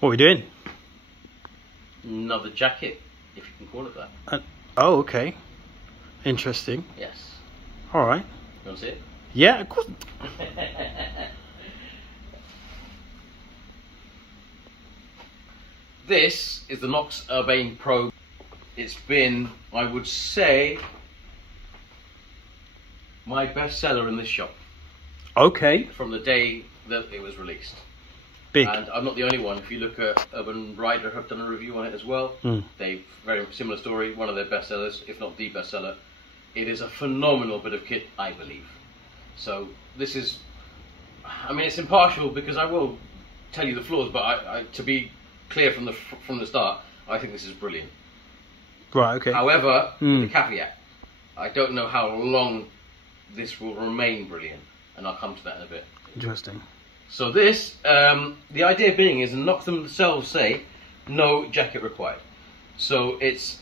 What are we doing? Another jacket, if you can call it that. Oh, okay. Interesting. Yes. All right. You want to see it? Yeah, of course. This is the Knox Urbane Pro. It's been, I would say, my best seller in this shop. Okay. From the day that it was released. Big. And I'm not the only one. If you look at Urbane Rider, have done a review on it as well. They very similar story. One of their best sellers, if not the best seller. It is a phenomenal bit of kit, I believe. So this is, I mean, it's impartial because I will tell you the flaws, but to be clear from the start, I think this is brilliant. Right. Okay. However, the caveat, I don't know how long this will remain brilliant, and I'll come to that in a bit. Interesting. So this, the idea being is, and Knox themselves say, no jacket required. So it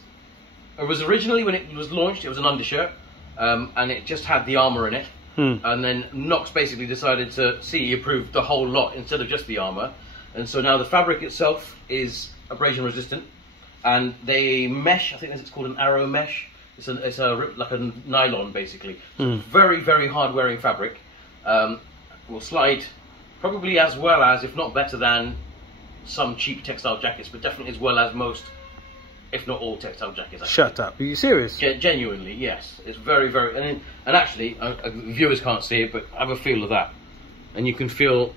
was originally, when it was launched, it was an undershirt, and it just had the armour in it. And then Knox basically decided to improve the whole lot instead of just the armour. And so now the fabric itself is abrasion resistant, and they mesh, I think it's called an arrow mesh. It's like a nylon basically. So very, very hard wearing fabric. Will slide probably as well as, if not better than, some cheap textile jackets, but definitely as well as most, if not all, textile jackets. Shut up! Are you serious? Genuinely, yes. It's very, very, and actually, viewers can't see it, but have a feel of that, and you can feel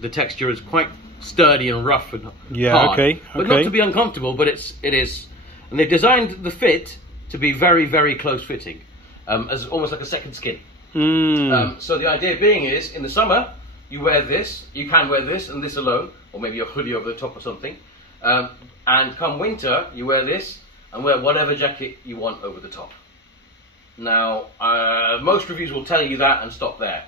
the texture is quite sturdy and rough and hard. But not to be uncomfortable, but it is, and they've designed the fit to be very, very close fitting, as almost like a second skin. So the idea being is, in the summer, you wear this, you can wear this and this alone, or maybe a hoodie over the top or something. And come winter, you wear this and wear whatever jacket you want over the top. Now, most reviews will tell you that and stop there.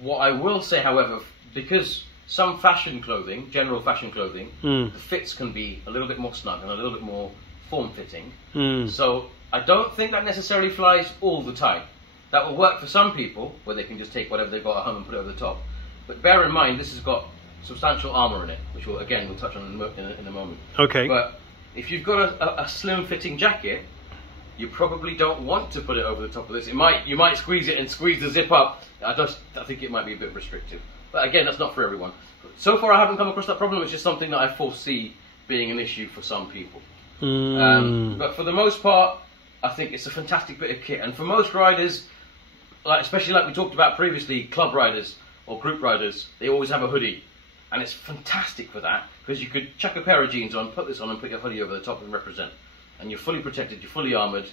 What I will say, however, because some fashion clothing, general fashion clothing, the fits can be a little bit more snug and a little bit more form-fitting. So I don't think that necessarily flies all the time. That will work for some people, where they can just take whatever they've got at home and put it over the top. But bear in mind, this has got substantial armour in it, which we'll touch on in a moment. Okay. But if you've got a slim-fitting jacket, you probably don't want to put it over the top of this. You might squeeze it and squeeze the zip up. I think it might be a bit restrictive. But again, that's not for everyone. So far, I haven't come across that problem. It's just something that I foresee being an issue for some people. But for the most part, I think it's a fantastic bit of kit. And for most riders, especially like we talked about previously, club riders or group riders, they always have a hoodie. And it's fantastic for that, because you could chuck a pair of jeans on, put this on and put your hoodie over the top and represent. And you're fully protected, you're fully armoured.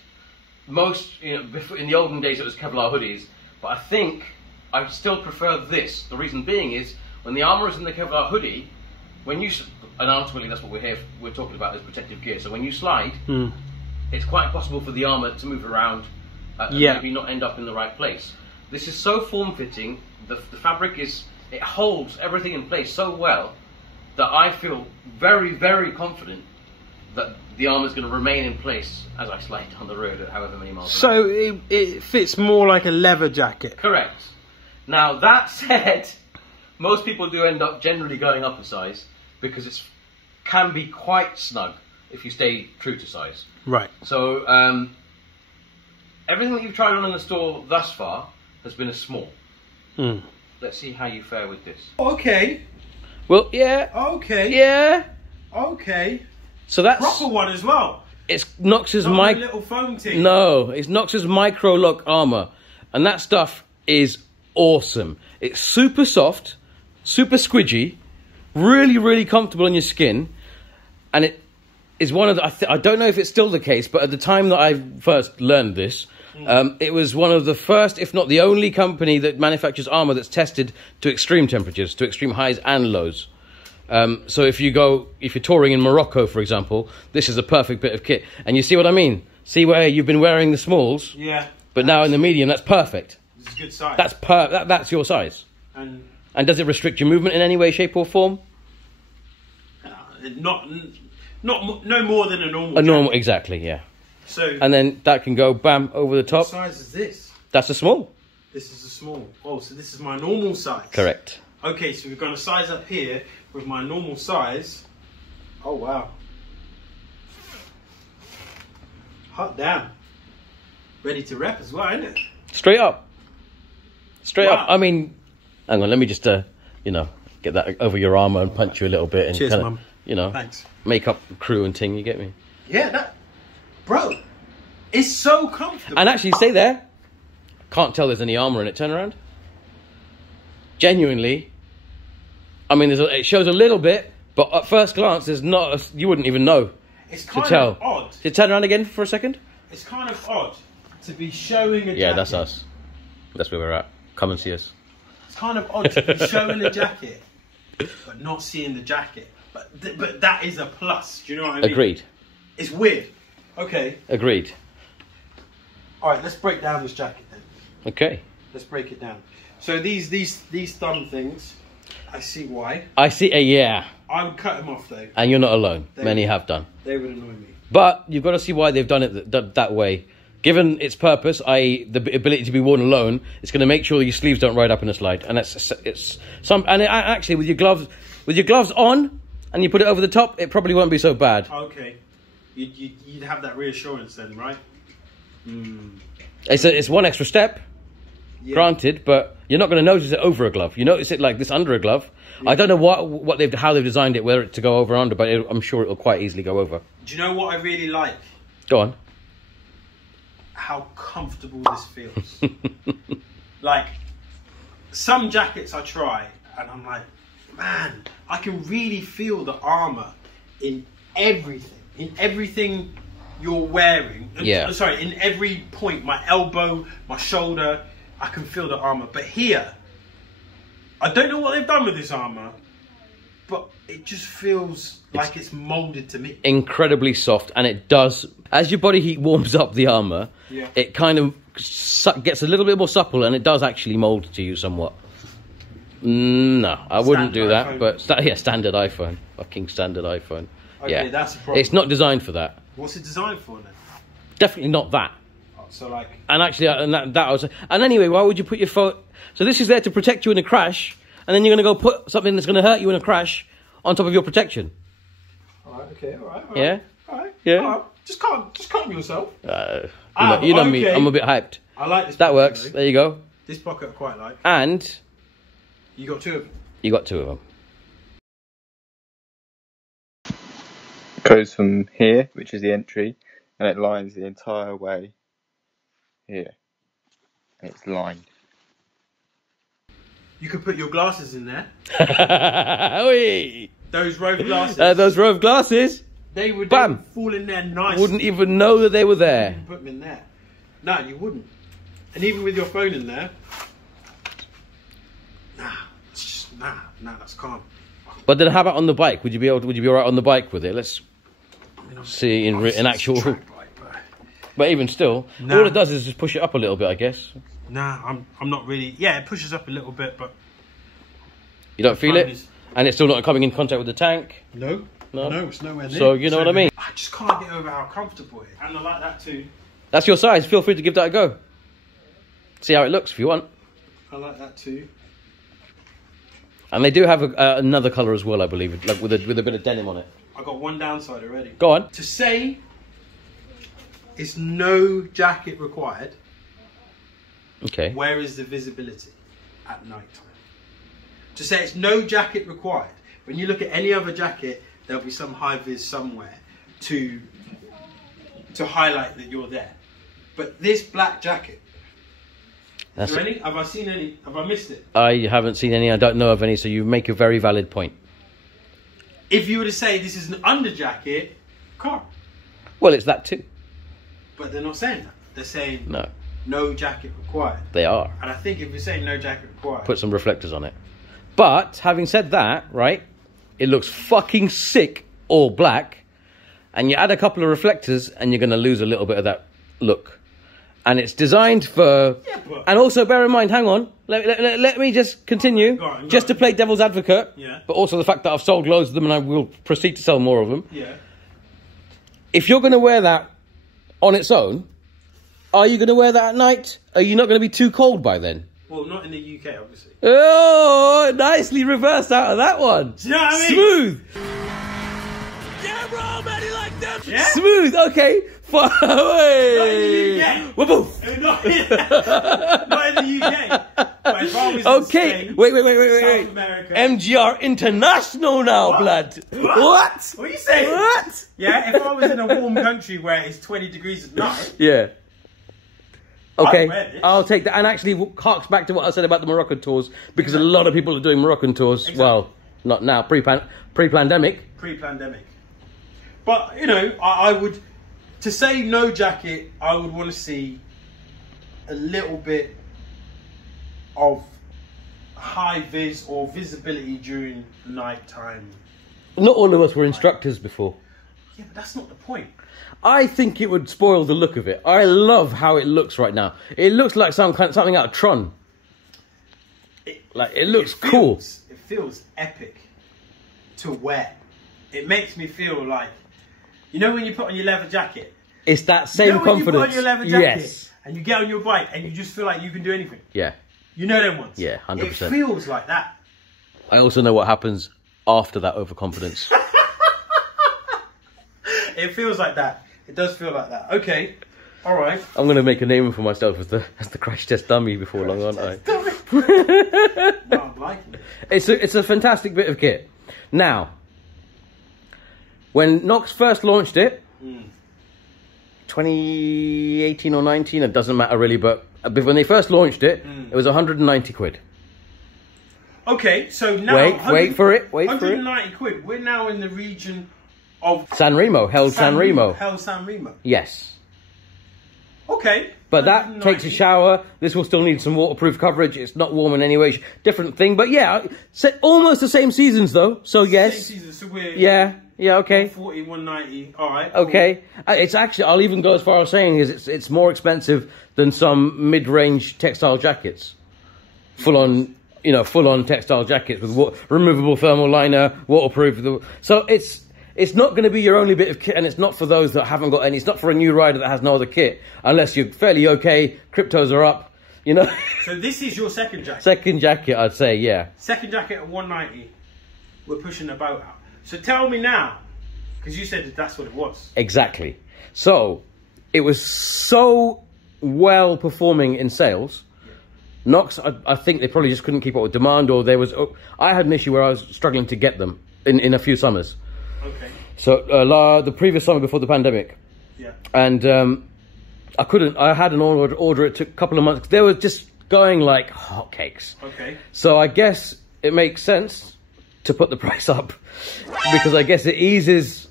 Most, in the olden days it was Kevlar hoodies, but I think I still prefer this. The reason being is, when the armour is in the Kevlar hoodie, when you, and ultimately that's what we're talking about, is protective gear. So when you slide, it's quite possible for the armour to move around and maybe not end up in the right place. This is so form-fitting, the fabric it holds everything in place so well that I feel very, very confident that the armour is going to remain in place as I slide down the road at however many miles. So it fits more like a leather jacket. Correct. Now that said, most people do end up generally going up a size because it can be quite snug if you stay true to size. Right. So everything that you've tried on in the store thus far has been a small. Let's see how you fare with this. Okay. Well, yeah. Okay. Yeah. Okay. So that's proper one as well. It's Knox's little foam thing. No, it's Knox's micro lock armor, and that stuff is awesome. It's super soft, super squidgy, really, really comfortable on your skin, and it is one of the. I don't know if it's still the case, but at the time that I first learned this. It was one of the first, if not the only company that manufactures armour that's tested to extreme temperatures, to extreme highs and lows. So if you're touring in Morocco, for example, this is a perfect bit of kit. And you see what I mean? See where you've been wearing the smalls? Yeah. But now in the medium, that's perfect. This is a good size. That's your size. And does it restrict your movement in any way, shape or form? No more than a normal jacket. Exactly, yeah. So, and then that can go bam over the top. What size is this? That's a small. This is a small. Oh, so this is my normal size. Correct. Okay, so we're going to size up here. with my normal size. Oh wow. Hot damn. Ready to rep as well, isn't it? Straight up. Straight up. I mean, hang on, let me just, you know, get that over your armour and punch you a little bit. And cheers, kinda, Mum. You know, thanks. Make up crew and ting, you get me? Yeah, that... Bro, it's so comfortable. And actually, stay there. Can't tell there's any armour in it. Turn around. Genuinely. I mean, it shows a little bit, but at first glance, there's not... you wouldn't even know. It's kind of odd. Did you turn around again for a second? It's kind of odd to be showing a jacket. Yeah, that's us. That's where we're at. Come and see us. It's kind of odd to be showing a jacket, but not seeing the jacket. But that is a plus. Do you know what I mean? Agreed. It's weird. Okay. Agreed. All right, let's break down this jacket then. Okay. Let's break it down. So these thumb things, I see why. I see. Yeah. I would cut them off though. And you're not alone. Many have done. They would annoy me. But you've got to see why they've done it that way. Given its purpose, i.e., the ability to be worn alone, it's going to make sure your sleeves don't ride up in a slide. And actually with your gloves on, and you put it over the top, it probably won't be so bad. Okay, you'd have that reassurance then, right? Mm. It's one extra step, granted, but you're not going to notice it over a glove. You notice it like this under a glove. Yeah. I don't know how they've designed it, whether it's to go over or under, but I'm sure it'll quite easily go over. Do you know what I really like? Go on. How comfortable this feels. Like, some jackets I try, and I'm like, man, I can really feel the armour in everything you're wearing. Yeah. Sorry, in every point, my elbow, my shoulder, I can feel the armour. But here, I don't know what they've done with this armour, but it just feels like it's moulded to me. Incredibly soft, and it does, as your body heat warms up the armour, it kind of gets a little bit more supple, and it does actually mould to you somewhat. No, I wouldn't do that, iPhone. But standard iPhone. Fucking standard iPhone. Okay, yeah, that's a problem. It's not designed for that. What's it designed for then? Definitely not that. Oh, so like... And actually, and anyway, why would you put your phone... So this is there to protect you in a crash, and then you're going to go put something that's going to hurt you in a crash on top of your protection. Alright, okay, alright. Yeah? Alright. Yeah? All right. Just calm yourself. You know me, I'm a bit hyped. I like this. That works, though. There you go. This pocket I quite like. And... You got two of them? You got two of them. Goes from here, which is the entry, and it lines the entire way here. And it's lined. You could put your glasses in there. Oi. Those Rove glasses. Those Rove glasses. They would fall in there nice. Wouldn't even know that they were there. You put them in there. No, you wouldn't. And even with your phone in there. Nah, that's calm. But then how about on the bike? Would you be alright on the bike with it? Let's see in actual... But even still, all it does is just push it up a little bit, I guess. Nah, I'm not really... Yeah, it pushes up a little bit, but... You don't feel it? And it's still not coming in contact with the tank? No, it's nowhere near. So, you know what I mean? I just can't get over how comfortable it is. And I like that too. That's your size. Feel free to give that a go. See how it looks if you want. I like that too. And they do have another colour as well, I believe, like with a bit of denim on it. I got one downside already. Go on. To say it's no jacket required. Okay. Where is the visibility at night time? To say it's no jacket required. When you look at any other jacket, there'll be some high vis somewhere to highlight that you're there. But this black jacket. Is there any? Have I seen any? Have I missed it? I haven't seen any. I don't know of any. So you make a very valid point. If you were to say this is an under jacket, can't. Well, it's that too. But they're not saying that. They're saying no jacket required. They are. And I think if we're saying no jacket required, put some reflectors on it. But having said that, right, it looks fucking sick all black, and you add a couple of reflectors, and you're going to lose a little bit of that look. And it's designed for... Yeah, and also, bear in mind, hang on, let me just continue, go on, to play devil's advocate, but also the fact that I've sold loads of them and I will proceed to sell more of them. Yeah. If you're going to wear that on its own, are you going to wear that at night? Are you not going to be too cold by then? Well, not in the UK, obviously. Oh, nicely reversed out of that one. Do you know what I mean? Smooth. Yeah, bro, man, he like them. Yeah? Smooth. Okay. Far away. Not in the UK. Woof. Not in the UK. But if I was in Okay. Spain, Wait. South America. MGR International now, What? blood. What? What are you saying? What? Yeah, if I was in a warm country where it's 20 degrees at night, Yeah. Okay, I'd wear this. I'll take that. And actually, harks back to what I said about the Moroccan tours, because a lot of people are doing Moroccan tours. Exactly. Well, not now, pre-pandemic. Pre-pandemic. But, you know, I would, to say no jacket, I would want to see a little bit of high vis or visibility during night time. Not all of us were instructors before. Yeah, but that's not the point. I think it would spoil the look of it. I love how it looks right now. It looks like something out of Tron. It looks cool. It feels epic to wear. It makes me feel like, you know when you put on your leather jacket? It's that same You know when confidence. you put on your leather jacket Yes. and you get on your bike and you just feel like you can do anything? Yeah. You know them ones? Yeah, 100%. It feels like that. I also know what happens after that overconfidence. It feels like that. It does feel like that. Okay. All right. I'm going to make a name for myself as the crash test dummy before long, aren't I? No, I'm liking it. It's a fantastic bit of kit. Now, when Knox first launched it, 2018 or 19, it doesn't matter really, but when they first launched it, it was 190 quid. Okay, so now... Wait for it. 190 quid. We're now in the region of... San Remo, held San Remo. Held San Remo. Yes. Okay. But that takes a shower. This will still need some waterproof coverage. It's not warm in any way. Different thing. But yeah, almost the same seasons though. So yes. Same season, so we're... Yeah, okay. 140, 190. All right. Okay. Cool. It's actually, I'll even go as far as saying it's more expensive than some mid-range textile jackets. Full on textile jackets with removable thermal liner, waterproof. So it's not going to be your only bit of kit, and it's not for those that haven't got any. It's not for a new rider that has no other kit, unless you're fairly okay, cryptos are up, you know. So this is your second jacket? Second jacket, I'd say, yeah. Second jacket at 190, we're pushing the boat out. So tell me now, because you said that's what it was. Exactly. So, it was so well performing in sales. Knox, I think they probably just couldn't keep up with demand, or I had an issue where I was struggling to get them in a few summers. Okay. So the previous summer before the pandemic. Yeah. And I couldn't. I had an order. It took a couple of months. They were just going like hotcakes. Okay. So I guess it makes sense to put the price up, because I guess it eases.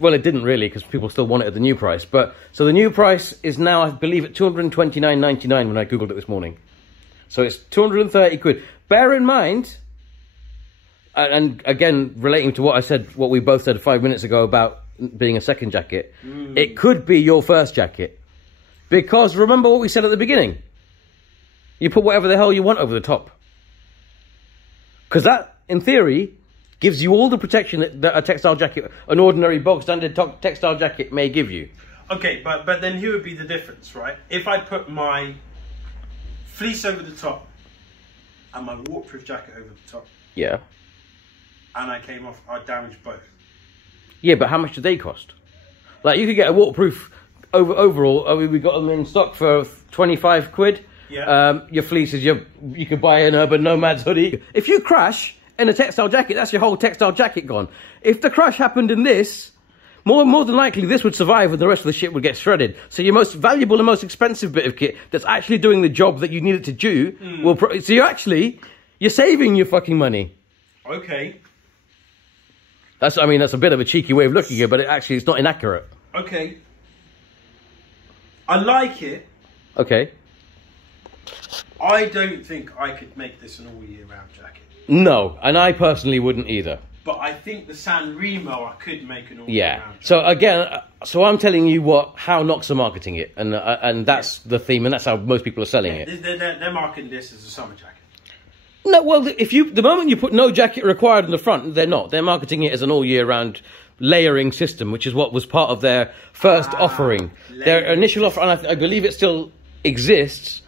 Well, it didn't really, because people still want it at the new price. But so the new price is now, I believe, at $229.99 when I googled it this morning. So it's 230 quid. Bear in mind. And again, relating to what we both said 5 minutes ago about being a second jacket, it could be your first jacket. Because remember what we said at the beginning. You put whatever the hell you want over the top. Because that, in theory, gives you all the protection that a textile jacket, an ordinary bog standard textile jacket may give you. Okay, but then here would be the difference, right? If I put my fleece over the top and my waterproof jacket over the top. Yeah. And I came off, I damaged both. Yeah, but how much do they cost? Like, you could get a waterproof overall. I mean, we got them in stock for 25 quid. Yeah. Your fleeces, you could buy an Urban Nomad's hoodie. If you crash in a textile jacket, that's your whole textile jacket gone. If the crash happened in this, more than likely this would survive and the rest of the shit would get shredded. So your most valuable and most expensive bit of kit that's actually doing the job that you need it to do so you're saving your fucking money. Okay. That's a bit of a cheeky way of looking at it, but it's not inaccurate. Okay. I like it. Okay. I don't think I could make this an all-year-round jacket. No, and I personally wouldn't either. But I think the San Remo I could make an all-year-round jacket. So again, I'm telling you how Knox are marketing it, and that's the theme, and that's how most people are selling it. They're marketing this as a summer jacket. No, well, the moment you put no jacket required in the front, they're not. They're marketing it as an all-year-round layering system, which is what was part of their first offering. Their initial offer, and I believe it still exists,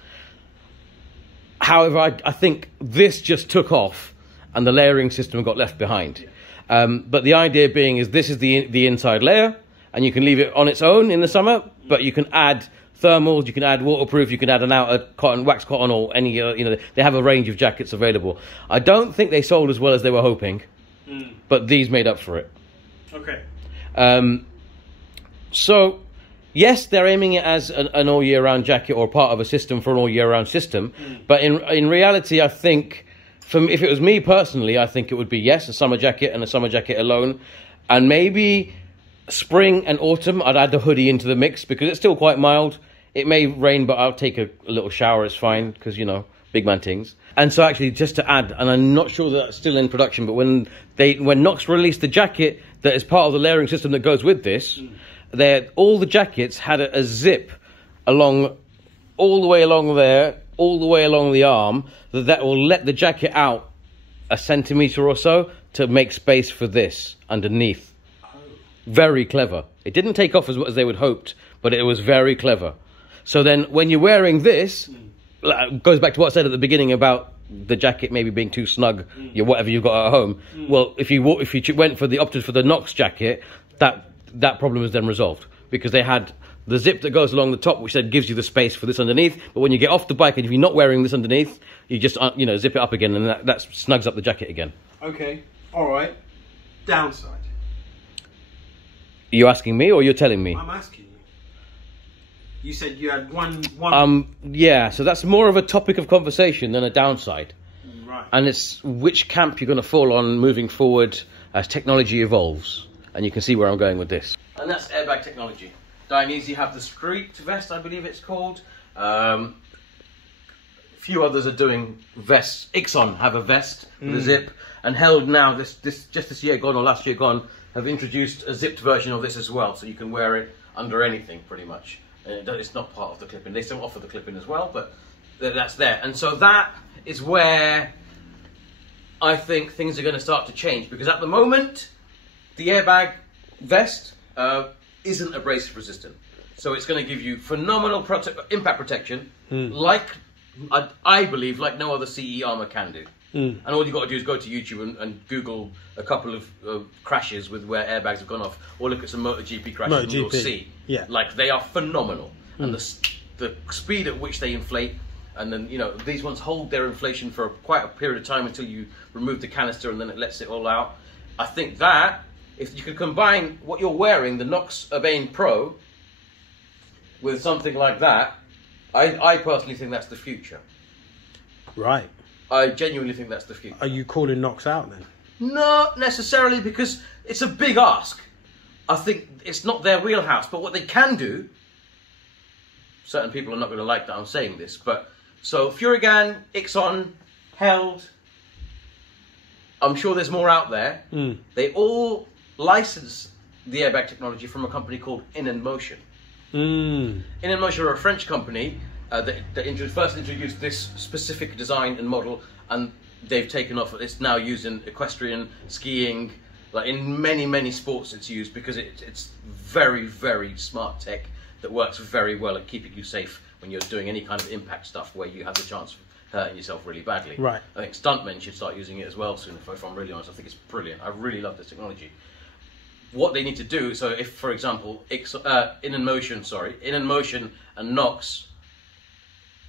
However, I think this just took off and the layering system got left behind. But the idea being is this is the inside layer, and you can leave it on its own in the summer, but you can add thermals, you can add waterproof, you can add an outer cotton, wax cotton, or any, you know, they have a range of jackets available. I don't think they sold as well as they were hoping, but these made up for it. Okay. So, yes, they're aiming it as an all-year-round jacket or part of a system for an all-year-round system, but in reality, I think, if it was me personally, I think it would be, yes, a summer jacket and a summer jacket alone, and maybe spring and autumn, I'd add the hoodie into the mix because it's still quite mild. It may rain, but I'll take a little shower, it's fine, because, you know, big man things. And so actually, just to add, and I'm not sure that's still in production, but when Knox released the jacket that is part of the layering system that goes with this, all the jackets had a zip all the way along there, all the way along the arm, that will let the jacket out a centimetre or so to make space for this underneath. Very clever. It didn't take off as much as they would hoped, but it was very clever. So then when you're wearing this, goes back to what I said at the beginning about the jacket maybe being too snug, whatever you've got at home. Well, if you opted for the Knox jacket, that problem is then resolved, because they had the zip that goes along the top, which then gives you the space for this underneath. But when you get off the bike and if you're not wearing this underneath, you just zip it up again, and that snugs up the jacket again. Okay. All right. Downside. Are you asking me or you're telling me? I'm asking you. You said you had one. Yeah. So that's more of a topic of conversation than a downside. Right. And it's which camp you're going to fall on moving forward as technology evolves. And you can see where I'm going with this. And that's airbag technology. Dainese have the street vest, I believe it's called. A few others are doing vests. Ixon have a vest with a zip. And Held now, this year gone or last year gone, have introduced a zipped version of this as well. So you can wear it under anything, pretty much. And it's not part of the clip-in. They still offer the clip-in as well, but that's there. And so that is where I think things are going to start to change. Because at the moment, the airbag vest isn't abrasive resistant. So it's going to give you phenomenal impact protection, like I believe, like no other CE armor can do. And all you've got to do is go to YouTube and Google a couple of crashes with where airbags have gone off, or look at some MotoGP crashes and you'll see. Yeah. Like, they are phenomenal. And the speed at which they inflate, and then, you know, these ones hold their inflation for quite a period of time until you remove the canister and then it lets it all out. I think that, if you could combine what you're wearing, the Knox Urbane Pro, with something like that, I personally think that's the future. Right. I genuinely think that's the future. Are you calling Knox out then? Not necessarily, because it's a big ask. I think it's not their wheelhouse, but what they can do, certain people are not going to like that I'm saying this, but so Furigan, Ixon, Held, I'm sure there's more out there. They all license the airbag technology from a company called In Motion. In Motion are a French company that first introduced this specific design and model, and they've taken off. It's now used in equestrian, skiing, like in many sports it's used, because it's very, very smart tech that works very well at keeping you safe when you're doing any kind of impact stuff where you have the chance of hurting yourself really badly. Right. I think stuntmen should start using it as well soon, if I'm really honest. I think it's brilliant. I really love this technology. What they need to do, so if, for example, In Motion and Knox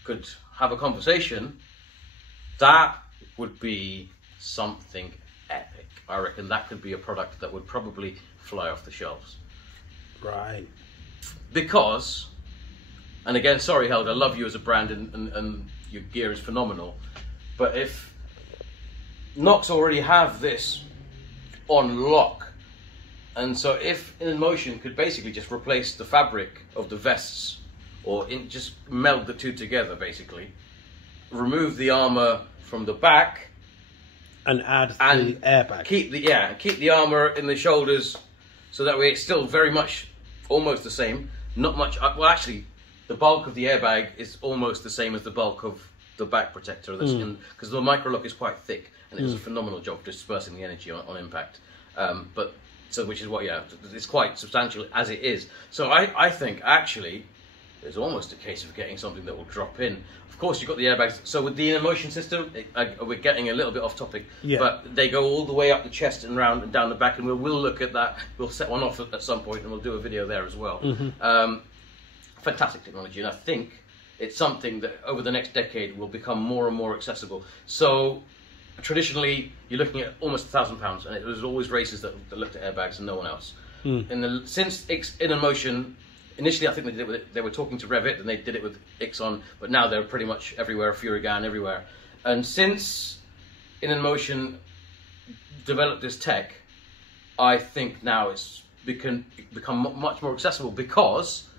could have a conversation, that would be something epic. I reckon that could be a product that would probably fly off the shelves. Right. Because, and again, sorry Helga, I love you as a brand and your gear is phenomenal, but if Knox already have this on lock, and so if In Motion could basically just replace the fabric of the vests, or just meld the two together basically, remove the armor from the back, and add the airbag. Keep the armor in the shoulders, so that way it's still very much almost the same. Not much. Well, actually, the bulk of the airbag is almost the same as the bulk of the back protector, because the micro lock is quite thick, and it does a phenomenal job dispersing the energy on impact. Which is what, it's quite substantial as it is. So I think actually it's almost a case of getting something that will drop in. Of course, you've got the airbags. So with the in-motion system, we're getting a little bit off topic, but they go all the way up the chest and round and down the back, and we'll look at that. We'll set one off at some point, and we'll do a video there as well. Fantastic technology, and I think it's something that over the next decade will become more and more accessible. So traditionally, you're looking at almost £1,000, and it was always racers that looked at airbags and no one else. Since in-motion, initially I think they did it with they were talking to Revit, and they did it with Ixon, but now they're pretty much everywhere, Furigan everywhere. And since in-motion developed this tech, I think now it's become much more accessible, because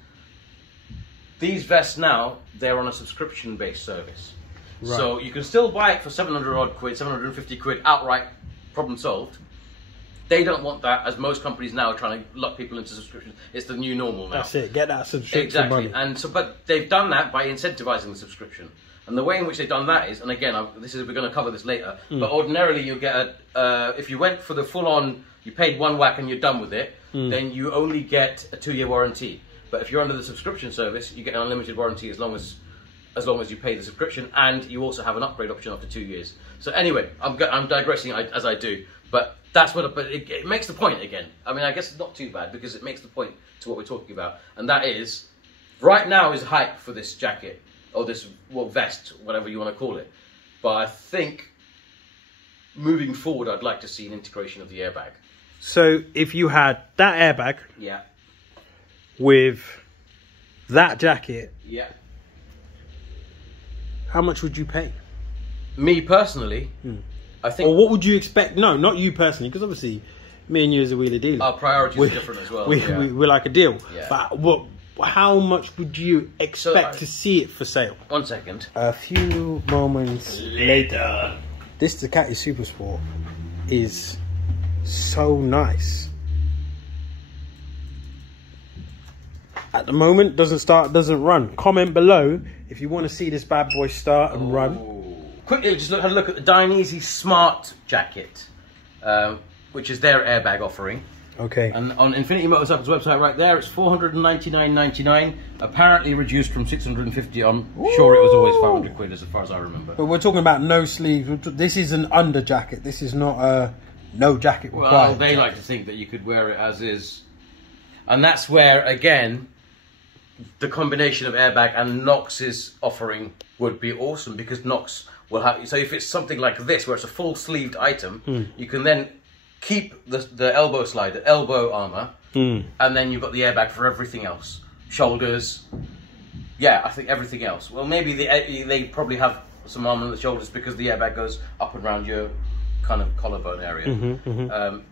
these vests now, they're on a subscription-based service. Right. So you can still buy it for 700 odd quid, 750 quid outright, problem solved. They don't want that, as most companies now are trying to lock people into subscriptions. It's the new normal now. That's it, get that subscription money. And so, but they've done that by incentivizing the subscription. And the way in which they've done that is, and again, we're going to cover this later, but ordinarily you'll get, if you went for the full-on, you paid one whack and you're done with it, then you only get a 2-year warranty. But if you're under the subscription service, you get an unlimited warranty as long as you pay the subscription, and you also have an upgrade option after 2 years. So anyway, I'm digressing as I do, but that's what. But it makes the point again. I mean, I guess it's not too bad, because it makes the point to what we're talking about, and that is, right now is hype for this jacket or this vest, whatever you want to call it. But I think moving forward, I'd like to see an integration of the airbag. So if you had that airbag, with that jacket, how much would you pay? Me personally, I think. Or what would you expect? No, not you personally, because obviously, me and you as a wheeler dealer, our priorities are different as well. We're like a deal. But how much would you expect to see it for sale? 1 second. A few moments later, this Ducati Supersport is so nice. At the moment, doesn't start, doesn't run. Comment below if you want to see this bad boy start and run. Quickly, just had a look at the Dainese Smart Jacket, which is their airbag offering. Okay. And on Infinity Motorcycle's website right there, it's $499.99. Apparently reduced from 650. I'm sure it was always 500 quid, as far as I remember. But we're talking about no sleeves. This is an under jacket. This is not a no jacket required. Well, they like to think that you could wear it as is. And that's where, again, the combination of airbag and Knox's offering would be awesome, because Knox will have. So if it's something like this, where it's a full sleeved item, you can then keep the elbow slide, the elbow armor, and then you've got the airbag for everything else, shoulders. Yeah, I think everything else. Well, maybe they probably have some armor on the shoulders, because the airbag goes up and around your kind of collarbone area.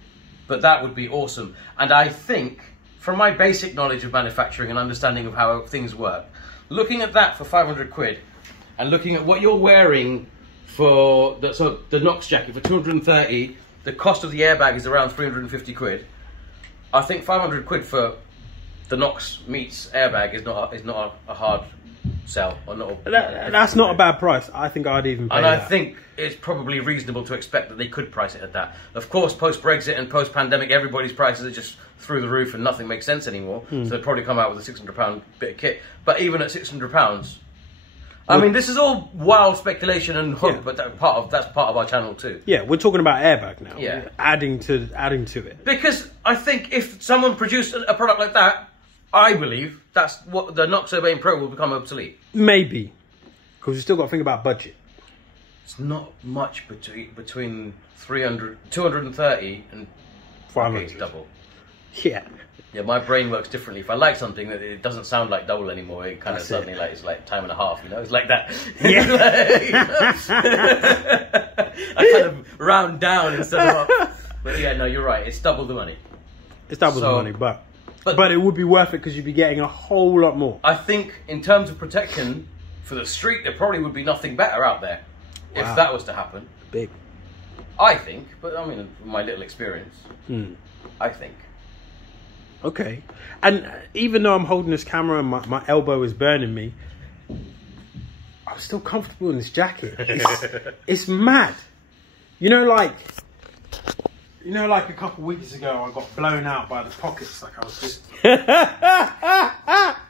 But that would be awesome, and I think, from my basic knowledge of manufacturing and understanding of how things work, looking at that for 500 quid, and looking at what you're wearing for the Knox jacket for 230, the cost of the airbag is around 350 quid. I think 500 quid for the Knox meets airbag is not a hard sell. Or not that's not a bad price. I think I'd even pay that. And I think it's probably reasonable to expect that they could price it at that. Of course, post-Brexit and post-pandemic, everybody's prices are just through the roof and nothing makes sense anymore. So they'd probably come out with a £600 bit of kit. But even at £600, I mean, this is all wild speculation and hope, but that's part of our channel too. Yeah, we're talking about airbag now. Yeah, adding to it. Because I think if someone produced a product like that, I believe that's what the Knox Urbane Pro will become obsolete. Maybe, because you still got to think about budget. It's not much between 230 and 500. It's double. Yeah, my brain works differently. If I like something, that it doesn't sound like double anymore. It kind of suddenly like it's like time and a half. You know, it's like that. Yeah. I kind of round down instead of up. But yeah, no, you're right. It's double the money. It's double the money, but it would be worth it, because you'd be getting a whole lot more. I think in terms of protection for the street, there probably would be nothing better out there if that was to happen. Big. I think, but I mean, from my little experience, I think. Okay. And even though I'm holding this camera and my elbow is burning me, I'm still comfortable in this jacket. It's mad. You know, like a couple of weeks ago, I got blown out by the pockets. Like I was just...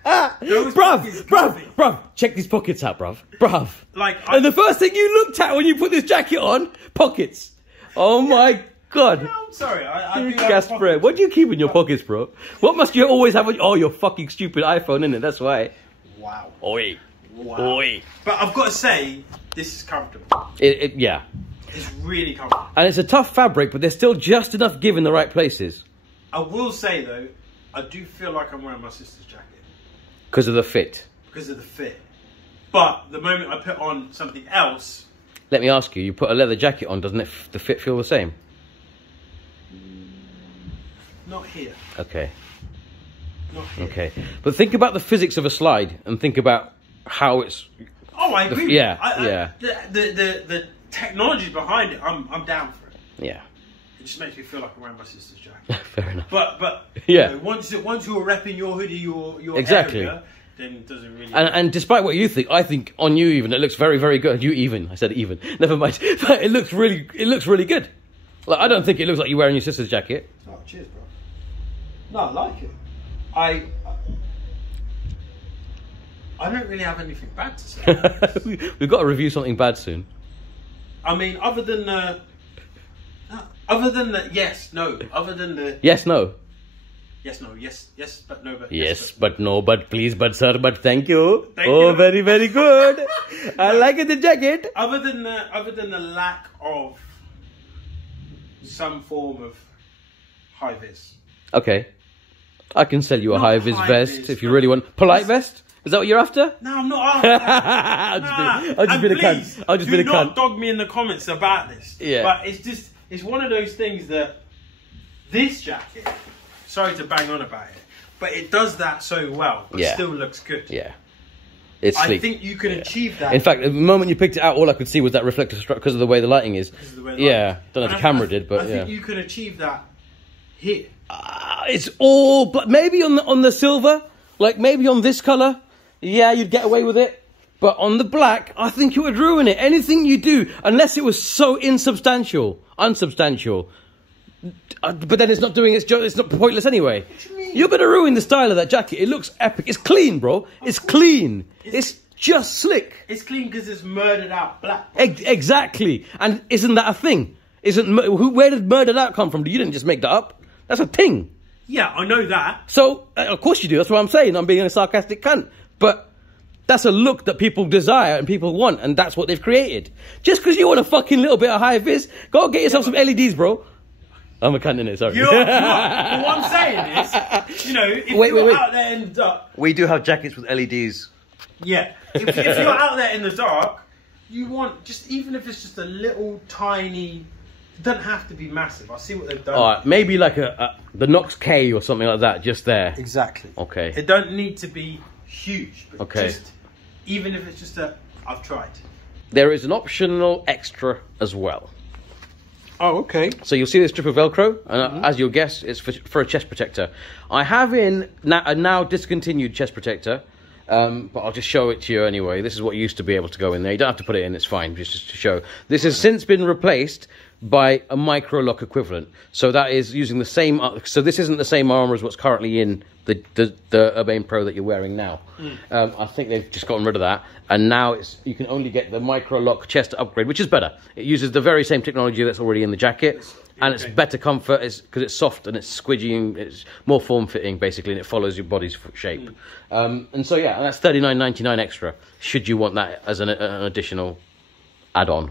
bruv, check these pockets out, bruv. Like, and the first thing you looked at when you put this jacket on, pockets. Oh my God. No, I'm sorry. I do gas spread. What do you keep in your pockets, bro? What must you always have? Oh, your fucking stupid iPhone, innit? That's why. Wow. Oi. Wow. Oi. But I've got to say, this is comfortable. Yeah. It's really comfortable. And it's a tough fabric, but there's still just enough give in the right places. I will say though, I do feel like I'm wearing my sister's jacket. Because of the fit. Because of the fit. But the moment I put on something else... Let me ask you, you put a leather jacket on, doesn't the fit feel the same? Not here. Okay. Not here. Okay. But think about the physics of a slide and think about how it's... Oh, I agree. Yeah, The technology behind it, I'm down for it. Yeah. It just makes me feel like I'm wearing my sister's jacket. Fair enough. But yeah. You know, once you're repping your hoodie, your exactly. area, then it doesn't really... And despite what you think, I think on you even, it looks very, very good. You even. I said even. Never mind. But it looks really good. Like, I don't think it looks like you're wearing your sister's jacket. Oh, cheers, bro. No, I like it. I don't really have anything bad to say. We've got to review something bad soon. I mean, other than the yes, no, but no. Yes, but no, but please, but sir, but thank you. Thank you. Very, very good. I like it, the jacket. Other than the lack of some form of high vis. Okay. I can sell you a Not high-vis high vest vis, if you really want. Polite vest? Is that what you're after? No, I'm not after I'll just be the cunt. I'll just be the cunt. Do not dog me in the comments about this. Yeah. But it's one of those things that this jacket, sorry to bang on about it, but it does that so well, but still looks good. Yeah. It's sleek. I think you can achieve that. In fact, the moment you picked it out, all I could see was that reflector structure because of the way the lighting is. Yeah. Don't know if the camera did, but I think you can achieve that here. It's all black. Maybe on the silver, like maybe on this colour, yeah, you'd get away with it. But on the black, I think it would ruin it. Anything you do, unless it was so unsubstantial. But then it's not doing its job. It's not pointless anyway. What do you mean? You're going to ruin the style of that jacket. It looks epic. It's clean, bro. It's clean. It's just slick. It's clean because it's murdered out black. Exactly. And isn't that a thing? Where did murdered out come from? You didn't just make that up. That's a thing. Yeah, I know that. So, of course you do. That's what I'm saying. I'm being a sarcastic cunt. But that's a look that people desire and people want. And that's what they've created. Just because you want a fucking little bit of high vis, go get yourself some LEDs, bro. I'm a cunt in it, sorry. But what I'm saying is, if you're out there in the dark... We do have jackets with LEDs. Yeah. If you're out there in the dark, you want, even if it's just a little tiny... It doesn't have to be massive. I see what they've done. Alright, maybe like the Knox K or something like that, just there. Exactly. Okay. It don't need to be huge. But okay. Even if it's just I've tried. There is an optional extra as well. Oh, okay. So you'll see this strip of Velcro, and as you'll guess, it's for a chest protector. I have a now discontinued chest protector, but I'll just show it to you anyway. This is what used to be able to go in there. You don't have to put it in, it's fine, just to show. This has since been replaced by a micro lock equivalent. So that is using the same, so this isn't the same armor as what's currently in the Urbane Pro that you're wearing now. I think they've just gotten rid of that, and now you can only get the micro lock chest upgrade, which is better. It uses the very same technology that's already in the jacket, and it's better comfort because it's soft and it's squidgy and it's more form-fitting basically, and it follows your body's shape. And so yeah, and that's $39.99 extra. Should you want that as an additional add-on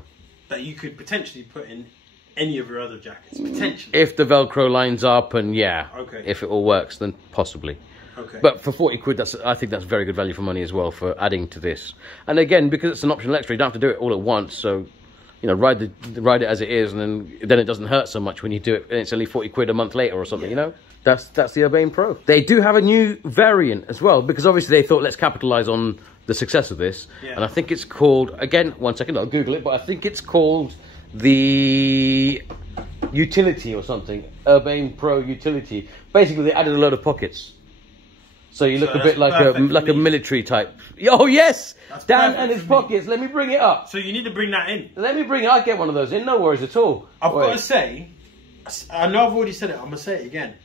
that you could potentially put in any of your other jackets, potentially. If the Velcro lines up and okay. If it all works, then possibly. Okay. But for 40 quid, I think that's very good value for money as well for adding to this. And again, because it's an optional extra, you don't have to do it all at once. So, ride it as it is, and then it doesn't hurt so much when you do it, and it's only 40 quid a month later or something. That's the Urbane Pro. They do have a new variant as well, because obviously they thought, let's capitalize on the success of this. And I think it's called, again, 1 second, I'll Google it, but I think it's called the Utility or something. Urbane Pro Utility. Basically, they added a load of pockets. So you look a bit like a military type. Oh yes, Dan and his pockets. Let me bring it up. So you need to bring that in. Let me bring it. I'll get one of those in. No worries at all. I've got to say, I know I've already said it. I'm gonna say it again.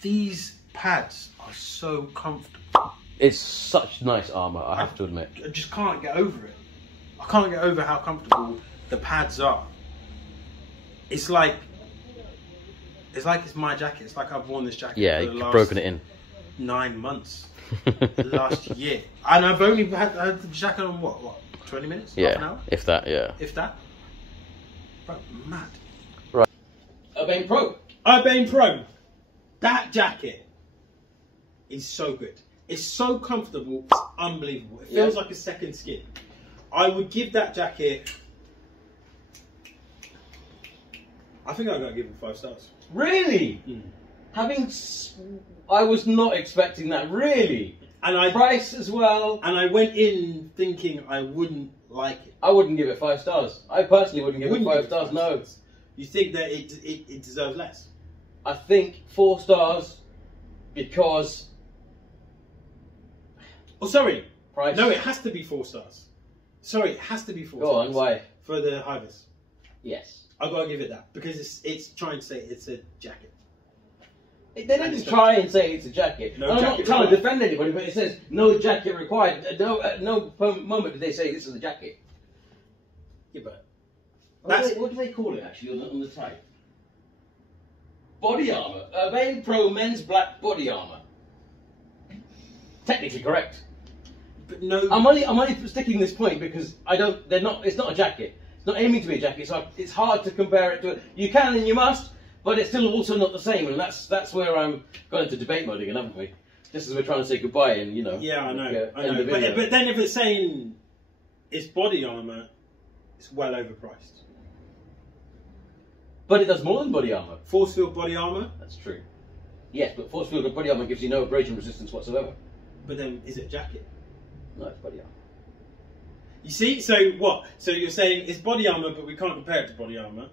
These pads are so comfortable. It's such nice armour, I have to admit. I just can't get over it. I can't get over how comfortable the pads are. It's like it's my jacket. It's like I've worn this jacket Yeah, for the you've last broken it in. 9 months. Last year. And I've only had the jacket on what, 20 minutes? Yeah, half an hour? if that, yeah. If that? Bro, mad. Right. Urbane Pro. Urbane Pro. That jacket is so good. It's so comfortable, it's unbelievable. It feels like a second skin. I would give that jacket, I think I've got to give it 5 stars. Really? Mm. I was not expecting that, really. And Price as well. And I went in thinking I wouldn't like it. I wouldn't give it 5 stars. I personally wouldn't give it 5 stars, no. You think that it deserves less? I think 4 stars because... Oh, sorry. Price. No, it has to be 4 stars. Sorry, it has to be 4 stars. Go on, why? For the high-vis. Yes. I've got to give it that. Because it's trying to say it's a jacket. They didn't try and say it's a jacket. No I'm jacket not trying to required. defend anybody, but it says no jacket required. At no moment did they say this is a jacket. Yeah, but... What do they call it, actually, on the tag? Body armour. Urbane Pro men's black body armour. Technically correct. But no... I'm only sticking this point because it's not a jacket. It's not aiming to be a jacket, so it's hard to compare it to it. You can and you must, but it's still also not the same, and that's where I'm going into debate mode again, haven't we? Just as we're trying to say goodbye, and Yeah, I know. end the video. But then if it's saying it's body armour, it's well overpriced. But it does more than body armour. Force field body armour, That's true. Yes, but force field body armour gives you no abrasion resistance whatsoever. but then is it a jacket? No, it's body armour. You see? So what? So you're saying it's body armour, but we can't compare it to body armour.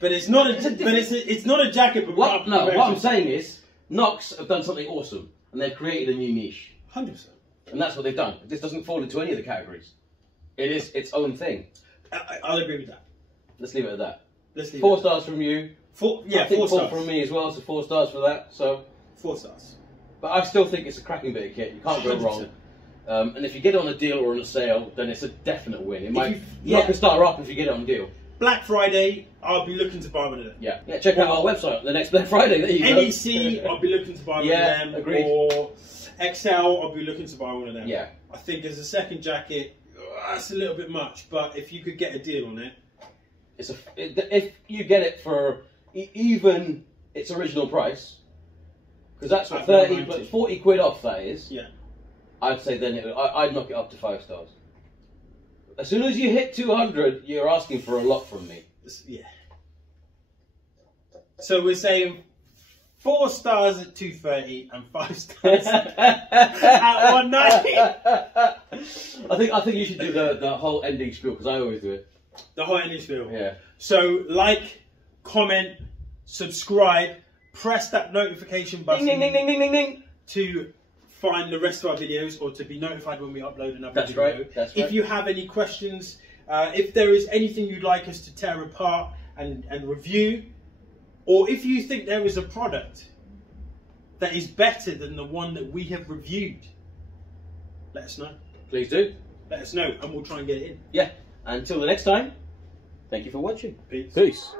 But it's not it's not a jacket. But What I'm saying is, Knox have done something awesome, and they've created a new niche, 100%. and that's what they've done. This doesn't fall into any of the categories. It is its own thing. I'll agree with that. Let's leave it at that. Let's leave 4 it. stars from you. Yeah, I think 4 stars from me as well, so 4 stars for that. So, 4 stars. but I still think it's a cracking bit of kit. You can't go 100%. wrong. And if you get it on a deal or on a sale, then it's a definite win. It might yeah. knock a star up if you get it on a deal. Black Friday, I'll be looking to buy one of them. Yeah, check out our website the next Black Friday. There you go. NEC, I'll be looking to buy one of them. Agreed. Or XL, I'll be looking to buy one of them. Yeah. I think as a second jacket, that's a little bit much, but if you could get a deal on it. If you get it for even its original price, because that's what 30, but 40 quid off that is. Yeah. I'd say then I'd knock it up to 5 stars. As soon as you hit 200, you're asking for a lot from me. Yeah. So we're saying 4 stars at 230 and 5 stars at 190. I think you should do the whole ending spiel because I always do it. The whole ending spiel. Yeah. So like, comment, subscribe, press that notification button. Ding ding ding ding ding ding. To find the rest of our videos or to be notified when we upload another That's video. right. That's right. If you have any questions, if there is anything you'd like us to tear apart and review, or if you think there is a product that is better than the one that we have reviewed, let us know. Please do. Let us know and we'll try and get it in. Yeah. Until the next time, thank you for watching. Peace. Peace.